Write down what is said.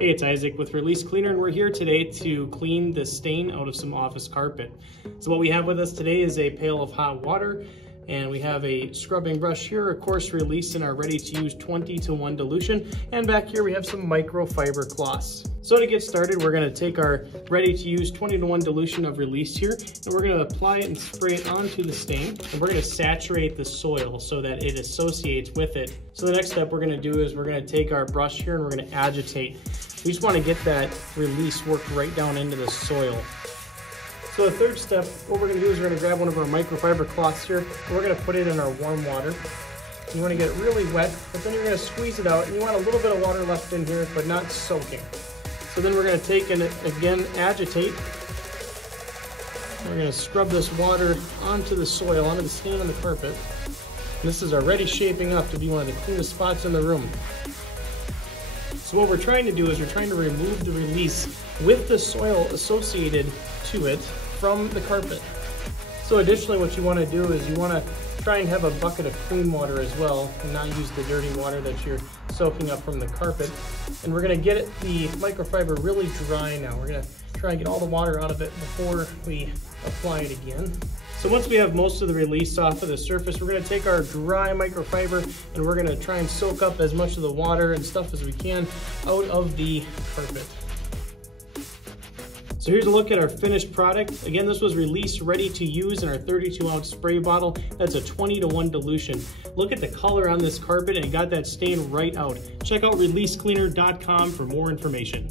Hey, it's Isaac with Release Cleaner, and we're here today to clean the stain out of some office carpet. So what we have with us today is a pail of hot water, and we have a scrubbing brush here, of course Release in our ready-to-use 20:1 dilution, and back here we have some microfiber cloths. So to get started, we're going to take our ready-to-use 20:1 dilution of Release here, and we're going to apply it and spray it onto the stain, and we're going to saturate the soil so that it associates with it. So the next step we're going to do is we're going to take our brush here and we're going to agitate. We just want to get that Release worked right down into the soil. So the third step, what we're going to do is we're going to grab one of our microfiber cloths here, and we're going to put it in our warm water. You want to get it really wet, but then you're going to squeeze it out, and you want a little bit of water left in here, but not soaking. So then we're going to take and again agitate. We're going to scrub this water onto the soil, onto the stain on the carpet. And this is already shaping up to be one of the cleanest spots in the room. So what we're trying to do is we're trying to remove the Release with the soil associated to it from the carpet. So additionally, what you want to do is you want to try and have a bucket of clean water as well and not use the dirty water that you're soaking up from the carpet. And we're going to get the microfiber really dry now. We're going to try and get all the water out of it before we apply it again. So once we have most of the Release off of the surface, we're going to take our dry microfiber and we're going to try and soak up as much of the water and stuff as we can out of the carpet. So here's a look at our finished product. Again, this was Release ready to use in our 32-ounce spray bottle. That's a 20:1 dilution. Look at the color on this carpet, and it got that stain right out. Check out ReleaseCleaner.com for more information.